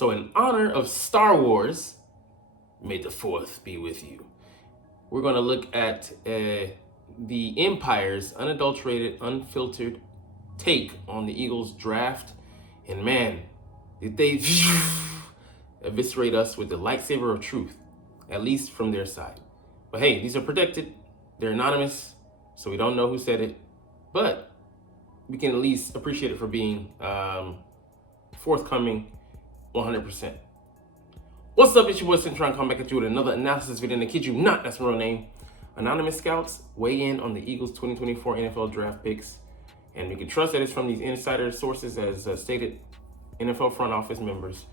So in honor of Star Wars, may the 4th be with you. We're going to look at the Empire's unadulterated, unfiltered take on the Eagles draft. And man, did they eviscerate us with the lightsaber of truth, at least from their side. But hey, these are protected. They're anonymous, so we don't know who said it. But we can at least appreciate it for being forthcoming 100%. What's up, it's your boy Cintron, coming back at you with another analysis video, and I kid you not, that's my real name. Anonymous scouts weigh in on the Eagles 2024 NFL draft picks, and we can trust that it's from these insider sources as stated NFL front office members,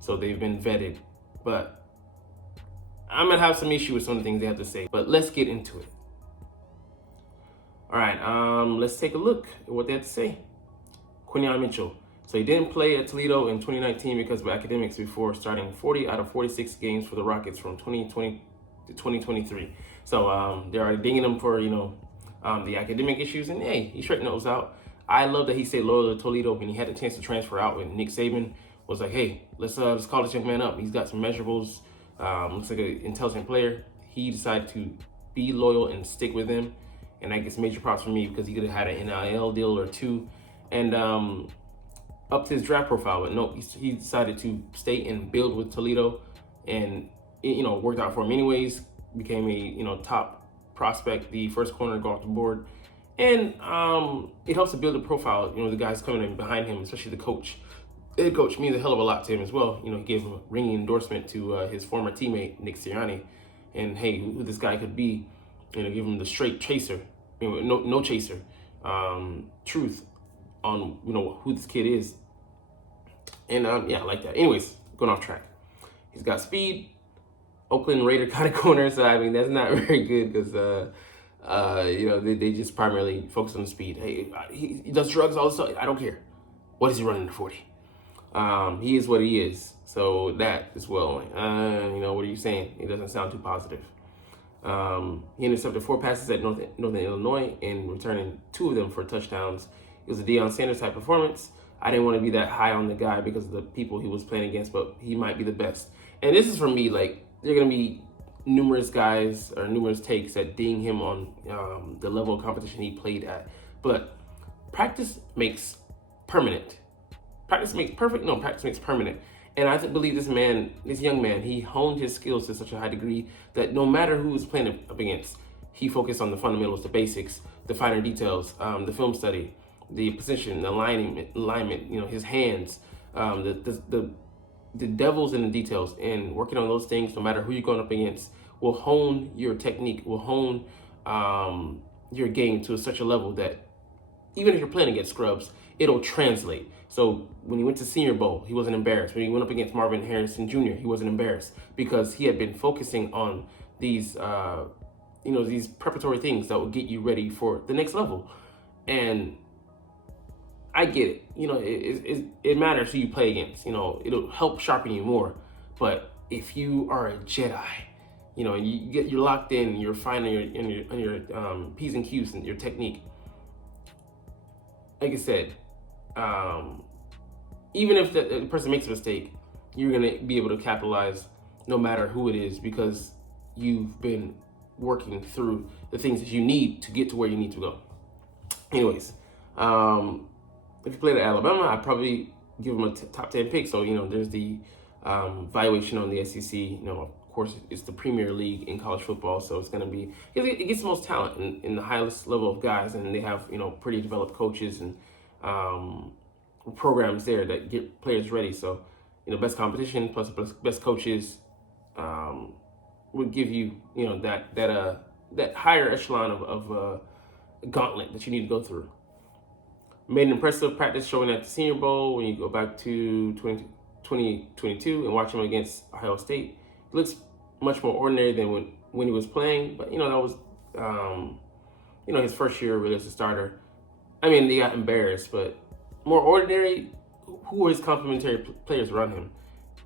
so they've been vetted. But I'm gonna have some issue with some of the things they have to say, but let's get into it. All right, let's take a look at what they have to say. Quinyon Mitchell. So he didn't play at Toledo in 2019 because of academics before starting 40 out of 46 games for the Rockets from 2020 to 2023. So they're already dinging him for, the academic issues, and hey, he straightened those out. I love that he stayed loyal to Toledo when he had the chance to transfer out, when Nick Saban was like, hey, let's call this young man up. He's got some measurables, looks like an intelligent player. He decided to be loyal and stick with him, and that gets major props for me because he could have had an NIL deal or two, and up to his draft profile, but nope, he decided to stay and build with Toledo, and it, worked out for him anyways. Became a top prospect, the first corner to go off the board, and it helps to build a profile. The guys coming in behind him, especially the coach. The head coach means a hell of a lot to him as well. He gave him a ringing endorsement to his former teammate Nick Sirianni, and hey, who this guy could be. Give him the straight chaser, no chaser, truth on who this kid is. And yeah, I like that. Anyways, going off track. He's got speed, Oakland Raider kind of corner, so I mean that's not very good because they just primarily focus on the speed. Hey, he does drugs all this time. I don't care. What is he running to 40? He is what he is. So that as well. What are you saying? It doesn't sound too positive. He intercepted 4 passes at Northern Illinois and returning 2 of them for touchdowns. It was a Deion Sanders type performance. I didn't want to be that high on the guy because of the people he was playing against, but he might be the best. And this is for me, like, there are going to be numerous guys or numerous takes that ding him on the level of competition he played at. But practice makes permanent. Practice makes perfect? No, practice makes permanent. And I believe this young man, he honed his skills to such a high degree that no matter who was playing up against, he focused on the fundamentals, the basics, the finer details, the film study, the position, the alignment, his hands, the devil's in the details, and working on those things, no matter who you're going up against, will hone your technique, will hone your game to such a level that even if you're playing against scrubs, it'll translate. So when he went to Senior Bowl, he wasn't embarrassed. When he went up against Marvin Harrison Jr., he wasn't embarrassed because he had been focusing on these, these preparatory things that will get you ready for the next level. And I get it. It matters who you play against. It'll help sharpen you more. But if you are a Jedi, you're locked in, you're fine on your P's and Q's and your technique. Like I said, even if the person makes a mistake, you're gonna be able to capitalize no matter who it is because you've been working through the things that you need to get to where you need to go. Anyways, if you played at Alabama, I'd probably give him a top 10 pick. So, there's the valuation on the SEC. Of course, it's the premier league in college football. So it's going to be, it gets the most talent in the highest level of guys. And they have, pretty developed coaches and programs there that get players ready. So, best competition plus best coaches would give you, that higher echelon of gauntlet that you need to go through. Made an impressive practice showing at the Senior Bowl. When you go back to 2022 and watch him against Ohio State, he looks much more ordinary than when he was playing. But, that was, his first year really as a starter. I mean, they got embarrassed, but more ordinary, who were his complementary players around him?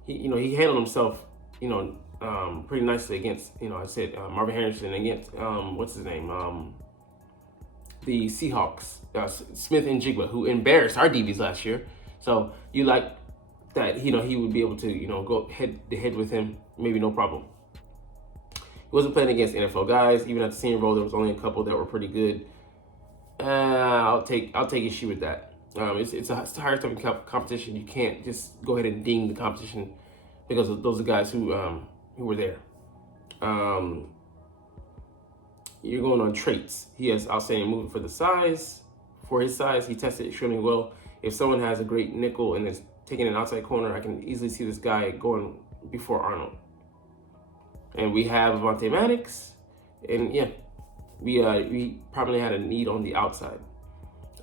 He handled himself, pretty nicely against, I said Marvin Harrison, against, what's his name? The Seahawks, Smith and Jigba, who embarrassed our DBs last year. So you like that he would be able to go head to head with him, maybe no problem. He wasn't playing against NFL guys. Even at the Senior Bowl, there was only a couple that were pretty good. I'll take issue with that. It's a higher type of competition. You can't just go ahead and ding the competition because those are guys who were there. You're going on traits. He has outstanding movement for the size. For his size, he tested extremely well. If someone has a great nickel and is taking an outside corner, I can easily see this guy going before Arnold. And we have Avonte Maddox, and yeah, we probably had a need on the outside,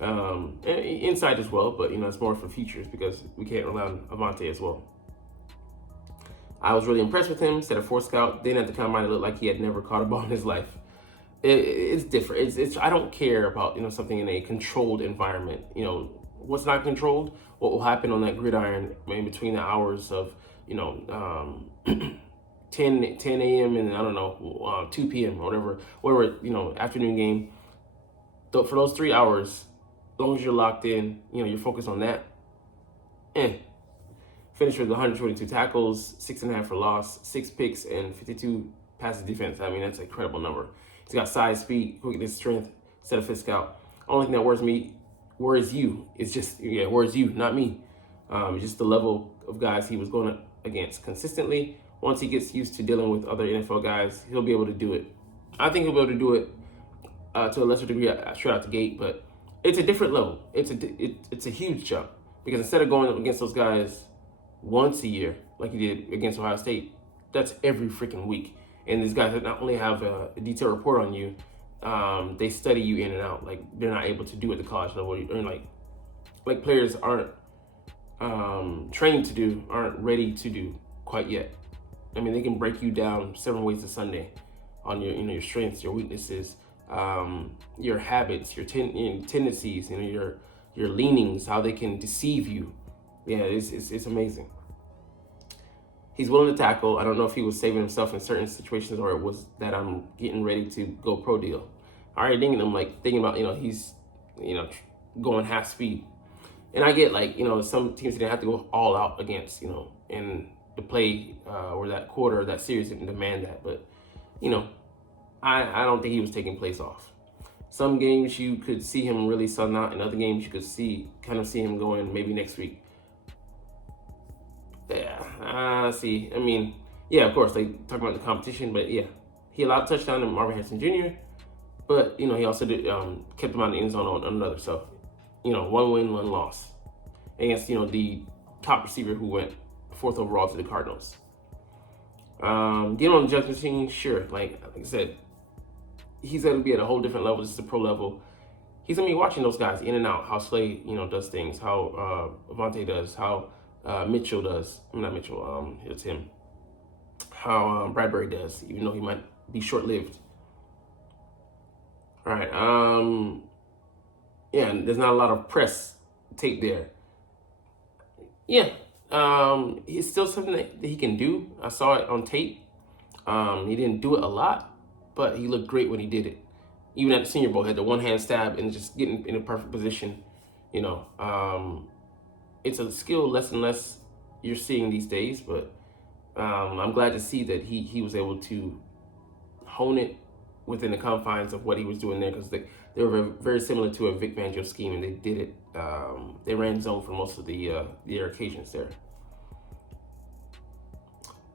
and inside as well. But it's more for features because we can't rely on Avonte as well. I was really impressed with him. Set a 4 scout. Then at the combine, it looked like he had never caught a ball in his life. It's different. It's I don't care about something in a controlled environment. What's not controlled, what will happen on that gridiron in between the hours of 10 a.m. and I don't know 2 p.m. or whatever afternoon game. For those 3 hours, as long as you're locked in, you're focused on that. Finished with 122 tackles, 6.5 for loss, 6 picks, and 52 passes defense. I mean, that's an incredible number. He's got size, speed, quickness, strength, set of 5th scout. Only thing that worries you is just, worries you, not me. Just the level of guys he was going against consistently. Once he gets used to dealing with other NFL guys, he'll be able to do it. I think he'll be able to do it to a lesser degree straight out the gate, but it's a different level. It's a huge jump because instead of going against those guys once a year like he did against Ohio State, that's every freaking week. And these guys that not only have a detailed report on you, they study you in and out. Like they're not able to do at the college level. And like players aren't trained to do, aren't ready to do quite yet. I mean, they can break you down 7 ways to Sunday on your your strengths, your weaknesses, your habits, your tendencies, your leanings, how they can deceive you. Yeah, it's amazing. He's willing to tackle. I don't know if he was saving himself in certain situations or it was that I'm getting ready to go pro deal. I already dinging him, thinking about, he's, going half speed. And I get, some teams didn't have to go all out against, in the play or that quarter, that series didn't demand that. But, I don't think he was taking plays off. Some games you could see him really sun out, and other games you could see him going maybe next week. Yeah, see. I mean, yeah, of course, they talk about the competition, but yeah, he allowed a touchdown to Marvin Harrison Jr., but, he also did, kept him out of the end zone on another. So, 1 win, 1 loss against, the top receiver who went 4th overall to the Cardinals. Getting on the judgment machine, sure. Like I said, he's going to be at a whole different level. This is the pro level. He's going to be watching those guys in and out, how Slay, does things, how Avonte does, how Mitchell does. Not Mitchell, it's him. How Bradbury does, even though he might be short-lived. All right. Yeah, there's not a lot of press tape there. Yeah. It's still something that he can do. I saw it on tape. He didn't do it a lot, but he looked great when he did it. Even at the Senior Bowl, he had the one-hand stab and just getting in a perfect position. It's a skill less and less you're seeing these days, but I'm glad to see that he was able to hone it within the confines of what he was doing there, because they were very similar to a Vic Fangio scheme, and they did it. They ran zone for most of the occasions there.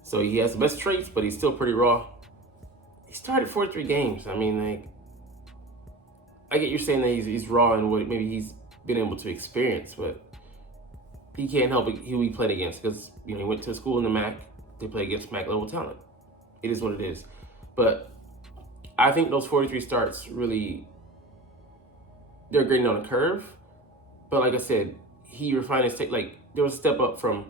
So he has the best traits, but he's still pretty raw. He started 43 games. I mean, I get you're saying that he's raw and what maybe he's been able to experience, but he can't help who he played against, because he went to school in the MAC. They play against MAC level talent. It is what it is. But I think those 43 starts really, they're grading on a curve. But like I said, he refined his there was a step up from,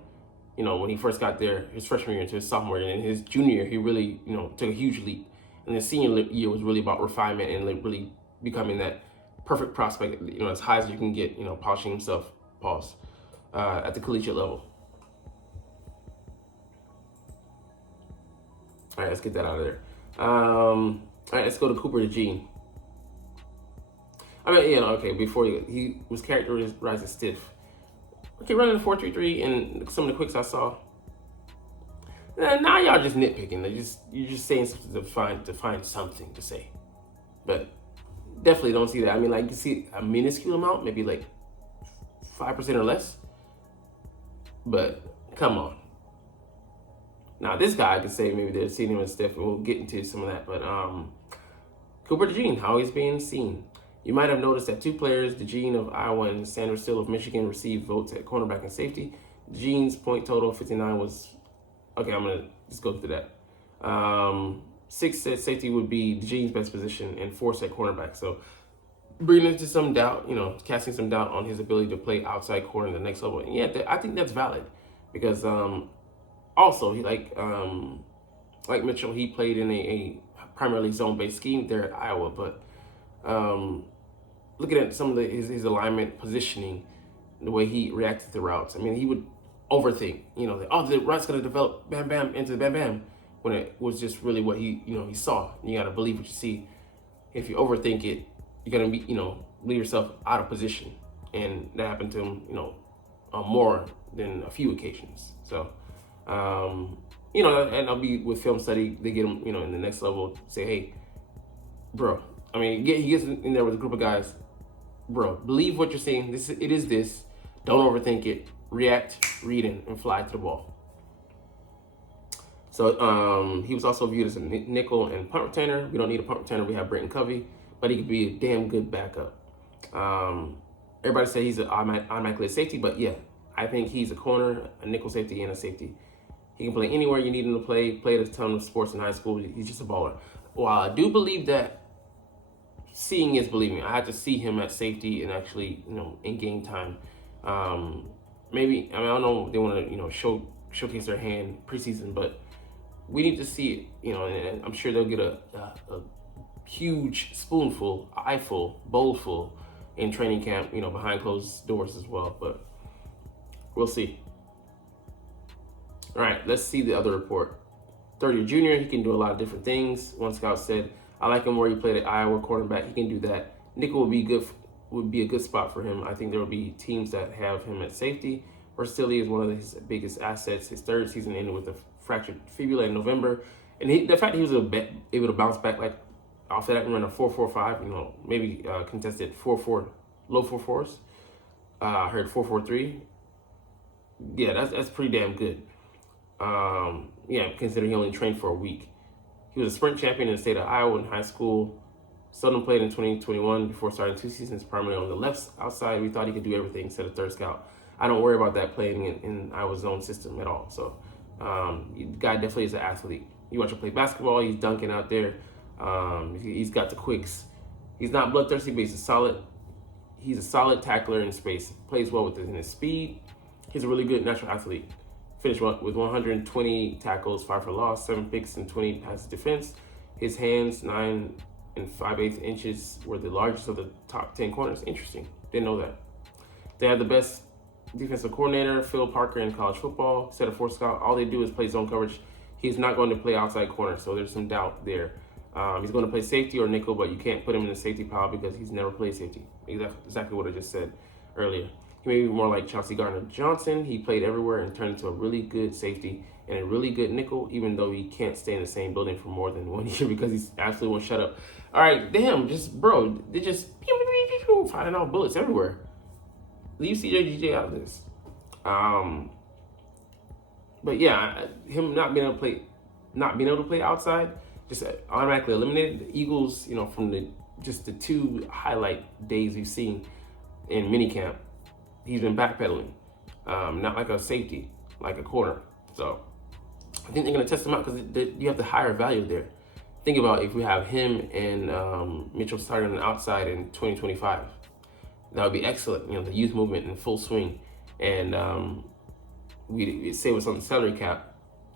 when he first got there, his freshman year into his sophomore year. And his junior year, he really, took a huge leap. And his senior year was really about refinement and really becoming that perfect prospect, as high as you can get, polishing himself, at the collegiate level. All right, let's get that out of there. All right, let's go to DeJean. I mean, okay, before he was characterized as stiff. Okay, running the 4-3-3 and some of the quicks I saw. Now y'all just nitpicking. You're just saying something to find something to say. But definitely don't see that. I mean, like, you see a minuscule amount, maybe like 5% or less. But come on. Now this guy, I could say maybe they're seeing him as stiff, and we'll get into some of that. But Cooper DeJean, how he's being seen. You might have noticed that two players, DeJean of Iowa and Sanders Still of Michigan, received votes at cornerback and safety. DeJean's point total of 59 was, okay, I'm going to just go through that. 6 at safety would be DeJean's best position, and 4 at cornerback. So bringing into some doubt, casting some doubt on his ability to play outside corner in the next level. And yeah, I think that's valid because also he like Mitchell, he played in a primarily zone-based scheme there at Iowa, but looking at some of his alignment positioning, the way he reacted to routes, I mean, he would overthink, the route's going to develop bam, bam, into the bam, bam, when it was just really what he saw. You got to believe what you see. If you overthink it, you're going to be, leave yourself out of position. And that happened to him, more than a few occasions. So, and I'll be with film study, they get him, in the next level, say, hey, bro, I mean, he gets in there with a group of guys, bro, believe what you're saying. It is this. Don't overthink it. React, read, and fly to the ball. So he was also viewed as a nickel and punt retainer. We don't need a punt retainer. We have Brenton Covey, but he could be a damn good backup. Everybody says he's automatically a safety, but yeah, I think he's a corner, a nickel safety, and a safety. He can play anywhere you need him to play. Played a ton of sports in high school. He's just a baller. While I do believe that seeing is believing, I had to see him at safety and actually, in game time. Maybe, I don't know if they want to, showcase their hand preseason, but we need to see it, and I'm sure they'll get a huge spoonful, eyeful, bowlful in training camp, behind closed doors as well, but we'll see. All right, let's see the other report. Trotter Jr., he can do a lot of different things. One scout said, I like him where he played at Iowa cornerback. He can do that. Nickel would be a good spot for him. I think there will be teams that have him at safety. Versatility is one of his biggest assets. His third season ended with a fractured fibula in November. And the fact that he was able to bounce back like off of that and run a 4.45, maybe contested 4.4, low 4.4s. I heard 4.43. Yeah, that's pretty damn good. Considering he only trained for a week. He was a sprint champion in the state of Iowa in high school. Seldom played in 2021 before starting 2 seasons primarily on the left outside. We thought he could do everything, said a third scout. I don't worry about that playing in Iowa's zone system at all. So, the guy definitely is an athlete. You watch him play basketball, he's dunking out there. He's got the quicks. He's not bloodthirsty, but he's a solid tackler in space. Plays well within his speed. He's a really good natural athlete. Finished with 120 tackles, 5 for loss, 7 picks, and 20 passes defense. His hands, 9 5/8 inches, were the largest of the top 10 corners. Interesting. Didn't know that. They have the best defensive coordinator, Phil Parker, in college football. Said a 4 scout, all they do is play zone coverage. He's not going to play outside corner, so there's some doubt there. He's going to play safety or nickel, but you can't put him in the safety pile because he's never played safety. Exactly what I just said earlier. He may be more like Chauncey Gardner-Johnson. He played everywhere and turned into a really good safety and a really good nickel, even though he can't stay in the same building for more than 1 year because he's absolutely won't shut up. All right, damn, they just firing out bullets everywhere. Leave CJGJ out of this. But yeah, him not being able to play outside, just automatically eliminated the Eagles. From the 2 highlight days we've seen in minicamp, he's been backpedaling, not like a safety, like a corner. So I think they're going to test him out because you have the higher value there. Think about if we have him and Mitchell starting on the outside in 2025. That would be excellent. The youth movement in full swing. And we save us on the salary cap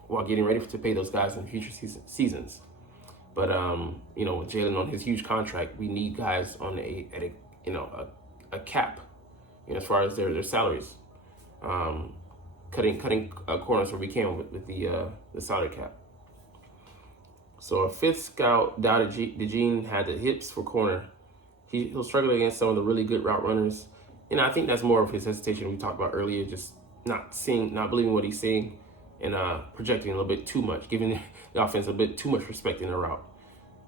while getting ready to pay those guys in future seasons. But, with Jalen on his huge contract, we need guys on a cap, as far as their salaries. Cutting corners where we can with the salary cap. So a 5th scout doubted DeJean had the hips for corner. He'll struggle against some of the really good route runners. And I think that's more of his hesitation we talked about earlier, just not believing what he's saying, and projecting a little bit too much, giving the offense a bit too much respect in the route.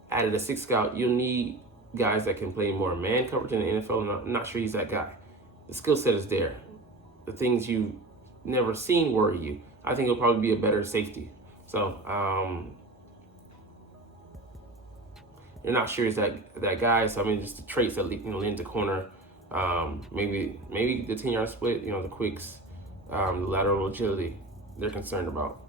Added a 6 scout, you'll need guys that can play more man coverage in the NFL, and I'm not sure he's that guy. The skill set is there. The things you've never seen worry you. I think he'll probably be a better safety. So you're not sure he's that guy. So I mean, just the traits that lean to corner. Maybe the 10-yard split. The quicks, the lateral agility. They're concerned about.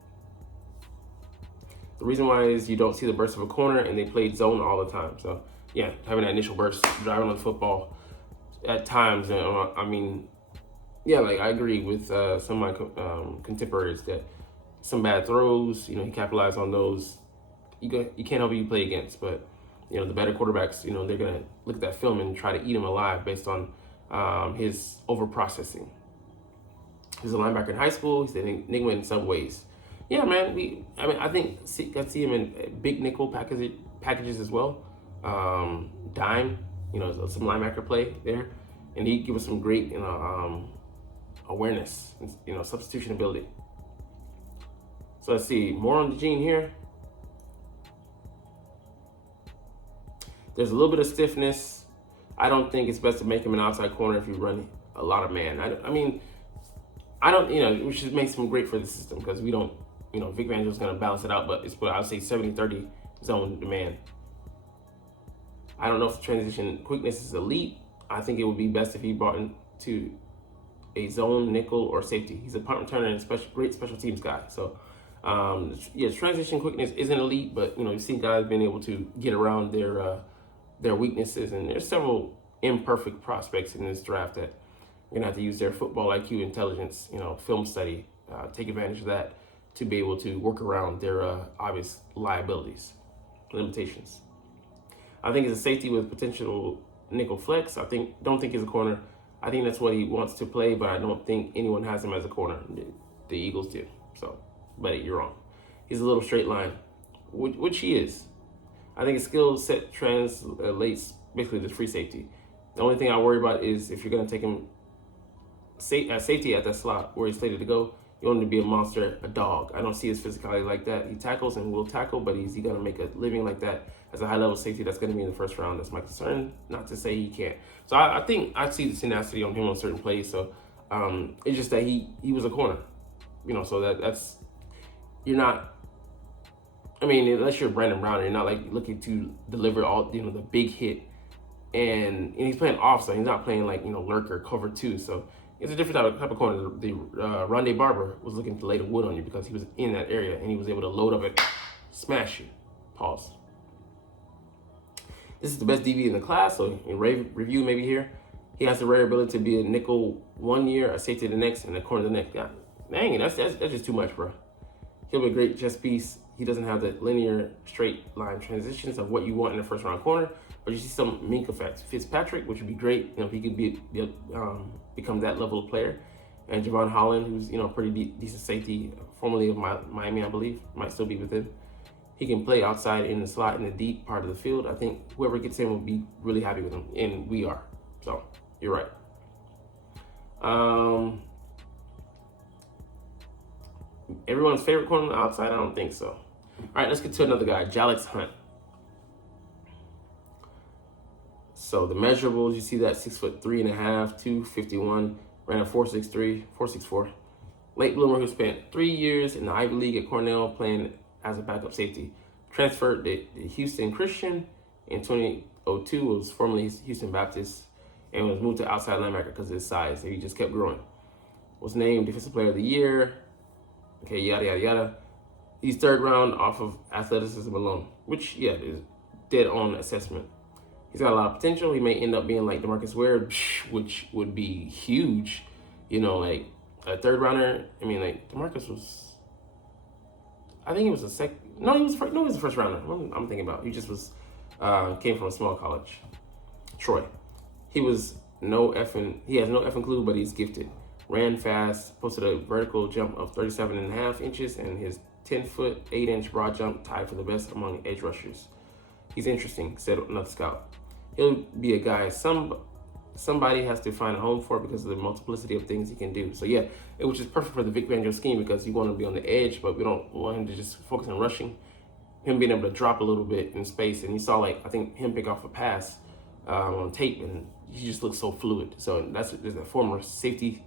The reason why is you don't see the burst of a corner, and they played zone all the time. So yeah, having that initial burst, driving on the football at times. I mean, yeah, like I agree with some of my contemporaries that some bad throws, he capitalized on those. You can't help who you play against, but the better quarterbacks, they're gonna look at that film and try to eat him alive based on his over processing. He's a linebacker in high school. He's an enigma in some ways. Yeah, man. I think I see him in big nickel packages as well. Dime, some linebacker play there, and he give us some great, awareness, substitution ability. So let's see more on DeJean here. There's a little bit of stiffness. I don't think it's best to make him an outside corner if you run a lot of man. I don't, which makes him great for the system because we don't, Vic Fangio's going to balance it out, but it's what I would say 70-30 zone to man. I don't know if the transition quickness is elite. I think it would be best if he brought into a zone, nickel, or safety. He's a punt returner and great special teams guy. So, transition quickness isn't elite, but, you've seen guys being able to get around their weaknesses, and there's several imperfect prospects in this draft that you're gonna have to use their football IQ, intelligence, film study, take advantage of that to be able to work around their obvious limitations. I think he's a safety with potential nickel flex. Don't think he's a corner. I think that's what he wants to play, but I don't think anyone has him as a corner. The Eagles do. So, but you're wrong. He's a little straight line, which he is. I think his skill set translates basically to free safety. The only thing I worry about is if you're going to take him safety at that slot where he's slated to go, you want him to be a monster, a dog. I don't see his physicality like that. He tackles and will tackle, but is he going to make a living like that as a high-level safety that's going to be in the first round? That's my concern, not to say he can't. So I think I see the tenacity on him on certain plays. So it's just that he was a corner, so that's you're not. I mean, unless you're Brandon Brown, you're not like looking to deliver all the big hit, and he's playing off, so he's not playing like lurker cover 2. So it's a different type of corner. The Rondé Barber was looking to lay the wood on you because he was in that area and he was able to load up and smash you. Pause. This is the best DB in the class, so in review maybe here, he has the rare ability to be a nickel 1 year, a safety the next, and a corner the next. God, dang, that's just too much, bro. He'll be a great chess piece. He doesn't have the linear straight line transitions of what you want in the first round corner, but you see some Mink effects. Fitzpatrick, which would be great, if he could become that level of player. And Javon Holland, who's pretty decent safety, formerly of Miami, I believe, might still be with him. He can play outside in the slot in the deep part of the field. I think whoever gets him will be really happy with him, and we are. So you're right. Everyone's favorite corner on the outside? I don't think so. All right, let's get to another guy, Jalyx Hunt. So the measurables, you see that 6'3.5", 251, ran a 4.63, 4.64. Late bloomer who spent 3 years in the Ivy League at Cornell playing as a backup safety. Transferred to Houston Christian in 2002, was formerly Houston Baptist, and was moved to outside linebacker because of his size. So he just kept growing. Was named Defensive Player of the Year. Okay, yada, yada, yada. He's third round off of athleticism alone, which, yeah, is dead on assessment. He's got a lot of potential. He may end up being like DeMarcus Ware, which would be huge. Like a third rounder. I mean, like DeMarcus was, I think he was a second. No, he was the first rounder. I'm thinking about. He just was, came from a small college, Troy. He has no effing clue, but he's gifted. Ran fast, posted a vertical jump of 37.5 inches, and his 10-foot, 8-inch broad jump tied for the best among edge rushers. He's interesting, said another scout. He'll be a guy some somebody has to find a home for it because of the multiplicity of things he can do. So yeah, which is perfect for the Vic Fangio scheme because you want to be on the edge, but we don't want him to just focus on rushing. Him being able to drop a little bit in space, and you saw I think him pick off a pass on tape, and he just looks so fluid. So there's a former safety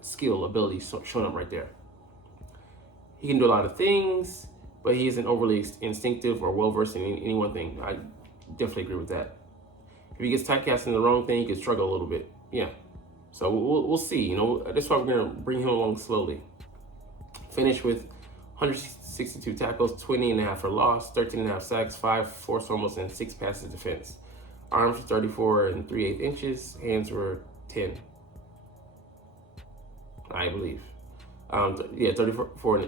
skill ability showing up right there. He can do a lot of things, but he isn't overly instinctive or well versed in any one thing. I definitely agree with that. If he gets typecast in the wrong thing, he could struggle a little bit. Yeah. So we'll see. That's why we're gonna bring him along slowly. Finish with 162 tackles, 20.5 for loss, 13.5 sacks, 5 forced fumbles, and 6 passes defense. Arms were 34 and 3/8 inches. Hands were 10, I believe. 34.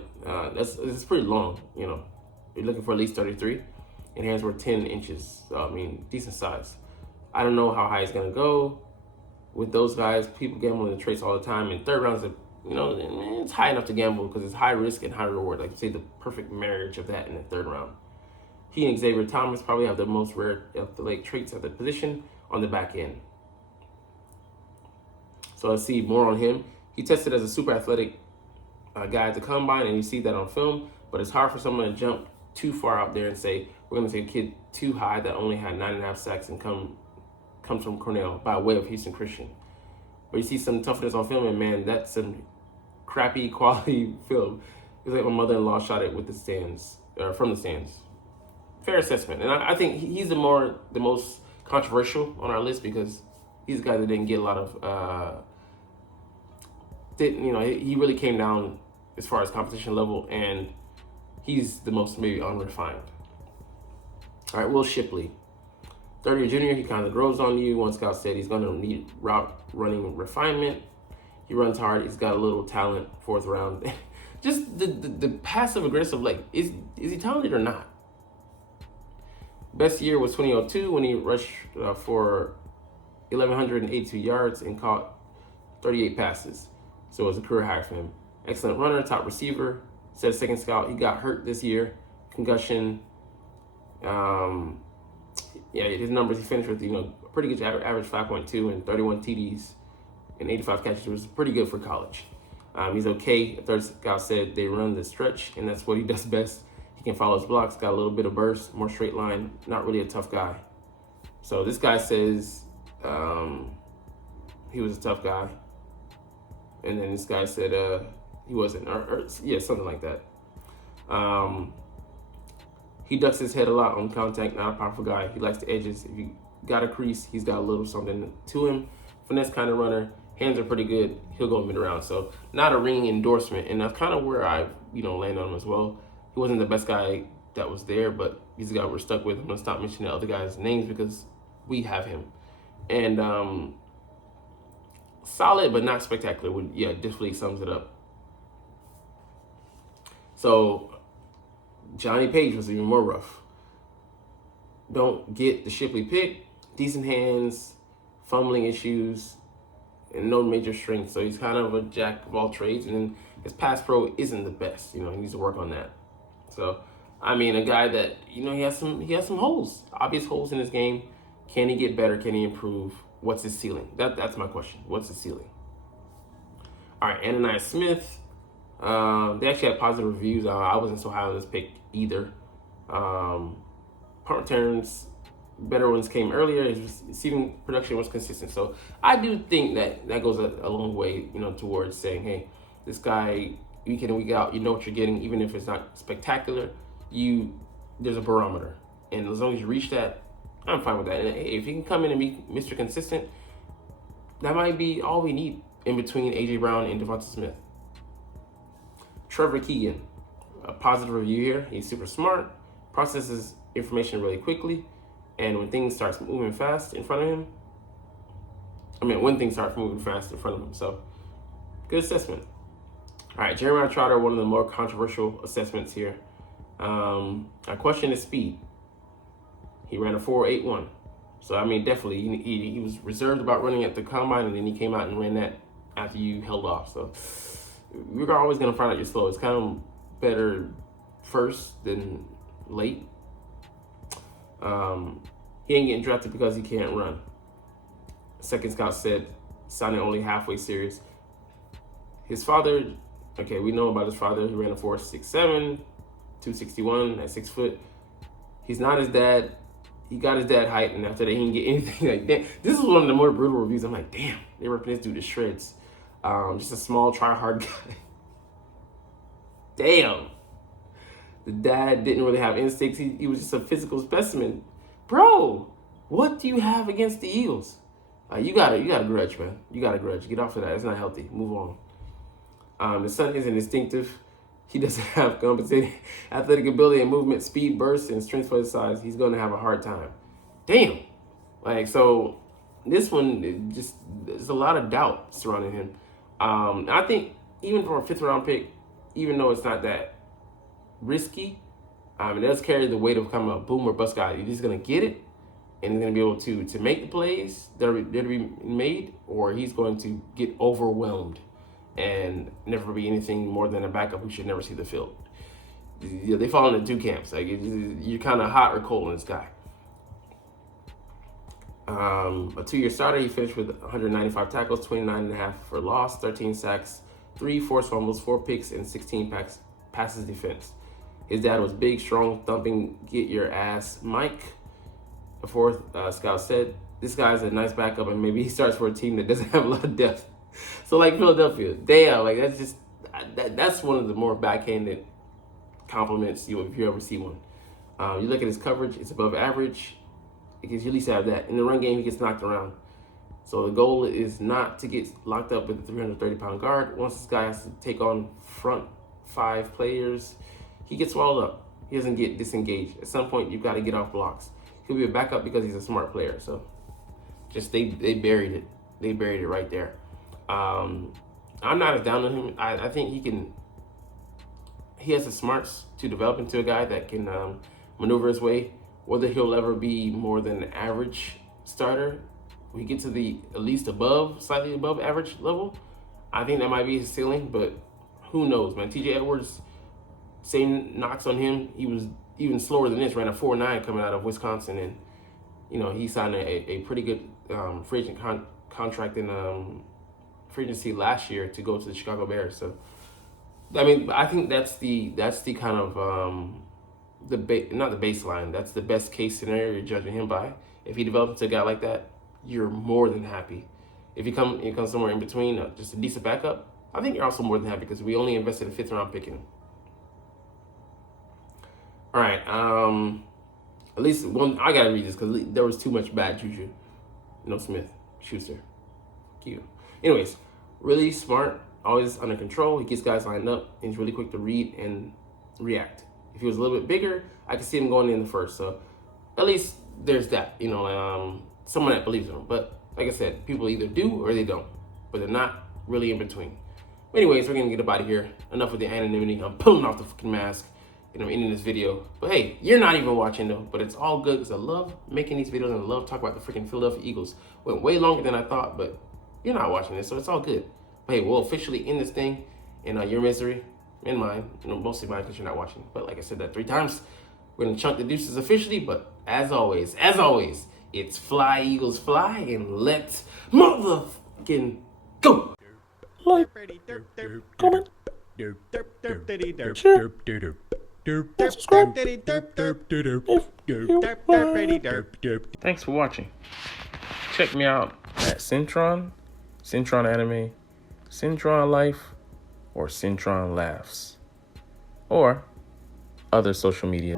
That's pretty long. You're looking for at least 33, and hands were 10 inches. So, I mean, decent size. I don't know how high it's gonna go with those guys. People gamble in the traits all the time, and third rounds, it's high enough to gamble because it's high risk and high reward. Like say the perfect marriage of that in the third round. He and Xavier Thomas probably have the most rare athletic traits at the position on the back end. So let's see more on him. He tested as a super athletic guy at the combine, and you see that on film, but it's hard for someone to jump too far out there and say, we're going to take a kid too high that only had 9.5 sacks and comes from Cornell by way of Houston Christian. But you see some toughness on film, and man, that's some crappy quality film. It's like my mother-in-law shot it with the stands, or from the stands. Fair assessment. And I think he's the most controversial on our list because he's a guy that didn't get a lot of, he really came down as far as competition level, and he's the most maybe unrefined. All right, Will Shipley. Trotter Jr., he kind of grows on you. One scout said he's going to need route running refinement. He runs hard. He's got a little talent, 4th round. Just the passive aggressive, is he talented or not? Best year was 2002 when he rushed for 1,182 yards and caught 38 passes. So it was a career high for him. Excellent runner, top receiver. Said second scout, he got hurt this year. Concussion. His numbers, he finished with, a pretty good average 5.2 and 31 TDs and 85 catches, which was pretty good for college. He's okay. A third scout said they run the stretch, and that's what he does best. He can follow his blocks, got a little bit of burst, more straight line, not really a tough guy. So this guy says he was a tough guy. And then this guy said he wasn't, something like that. He ducks his head a lot on contact, not a powerful guy. He likes the edges. If you got a crease, he's got a little something to him. Finesse kind of runner. Hands are pretty good. He'll go mid-round. So not a ringing endorsement. And that's kind of where I, land on him as well. He wasn't the best guy that was there, but he's the guy we're stuck with. I'm going to stop mentioning the other guys' names because we have him. And solid, but not spectacular. Definitely sums it up. So Johnny Page was even more rough. Don't get the Shipley pick. Decent hands, fumbling issues, and no major strength. So he's kind of a jack of all trades. And then his pass pro isn't the best. He needs to work on that. So, a guy that, he has some holes, obvious holes in his game. Can he get better? Can he improve? What's his ceiling? That's my question. What's his ceiling? All right, Ananias Smith. They actually had positive reviews. I wasn't so high on this pick either. Punt returns, better ones came earlier. His receiving production was consistent. So I do think that goes a long way, towards saying, hey, this guy, week in and week out, you know what you're getting, even if it's not spectacular. There's a barometer, and as long as you reach that, I'm fine with that. And if he can come in and be Mr. Consistent, that might be all we need in between A.J. Brown and Devonta Smith. Trevor Keegan, a positive review here. He's super smart, processes information really quickly, and when things start moving fast in front of him, so good assessment. All right, Jeremiah Trotter, one of the more controversial assessments here. I question his speed. He ran a 4.81. So, definitely, he was reserved about running at the combine, and then he came out and ran that after you held off. So, you're always going to find out you're slow. It's kind of better first than late. He ain't getting drafted because he can't run. second scout said, sounded only halfway serious. His father, okay, we know about his father. He ran a 4.67, 261 at 6 foot. He's not his dad. He got his dad height, and after that, he didn't get anything like that. This is one of the more brutal reviews. I'm like, damn, they ripping this dude to shreds. Just a small, try-hard guy. Damn. The dad didn't really have instincts. He was just a physical specimen. Bro, what do you have against the Eagles? You got a grudge, man. You got a grudge. Get off of that. It's not healthy. Move on. The son isn't instinctive. He doesn't have compensating athletic ability and movement, speed, burst, and strength for his size. He's going to have a hard time. Damn. Like, so this one, there's a lot of doubt surrounding him. I think even for a 5th round pick, even though it's not that risky, it does carry the weight of becoming a boom or bust guy. You're just going to get it, and he's going to be able to make the plays that are to be made, or he's going to get overwhelmed and never be anything more than a backup who should never see the field. They fall into 2 camps. Like, you're kind of hot or cold on this guy. A 2-year starter, he finished with 195 tackles, 29.5 for loss, 13 sacks, 3 forced fumbles, 4 picks, and 16 passes defense. His dad was big, strong, thumping, get your ass Mike. The 4th scout said, this guy's a nice backup, and maybe he starts for a team that doesn't have a lot of depth. So like Philadelphia, damn, like that's one of the more backhanded compliments if you ever see one. You look at his coverage, it's above average. Because you at least have that. In the run game, he gets knocked around. So the goal is not to get locked up with a 330-pound guard. Once this guy has to take on front 5 players, he gets swallowed up. He doesn't get disengaged. At some point, you've got to get off blocks. He'll be a backup because he's a smart player. So just they buried it. They buried it right there. I'm not as down on him. I think he has the smarts to develop into a guy that can maneuver his way. Whether he'll ever be more than an average starter, when he gets to the at least slightly above average level, I think that might be his ceiling, but who knows, man. TJ Edwards, same knocks on him. He was even slower than this, ran a 4.9 coming out of Wisconsin, and he signed a pretty good free agent contract in free agency last year to go to the Chicago Bears. So, I mean, I think that's the kind of not the baseline. That's the best case scenario you're judging him by. If he develops into a guy like that, you're more than happy. If he comes somewhere in between, just a decent backup, I think you're also more than happy because we only invested a 5th round pick in him. All right, at least one. I gotta read this because there was too much bad juju. No Smith, Schuster, cute. Anyways, really smart, always under control. He gets guys lined up, and he's really quick to read and react. If he was a little bit bigger, I could see him going in the first. So at least there's that, someone that believes in him. But like I said, people either do or they don't, but they're not really in between. Anyways, we're gonna get up out of here. Enough with the anonymity. I'm pulling off the fucking mask and I'm ending this video. But hey, you're not even watching though, but it's all good because I love making these videos and I love talking about the freaking Philadelphia Eagles. Went way longer than I thought, but you're not watching this, so it's all good. But hey, we'll officially end this thing in your misery. And mine, mostly mine because you're not watching. But like I said that 3 times, we're gonna chunk the deuces officially. But as always, it's fly, Eagles, fly, and let's motherfucking go. Like, comment, share, subscribe. Thanks for watching. Check me out at Cintron, Cintron Anime, Cintron Life, or Cintron Laughs, or other social media.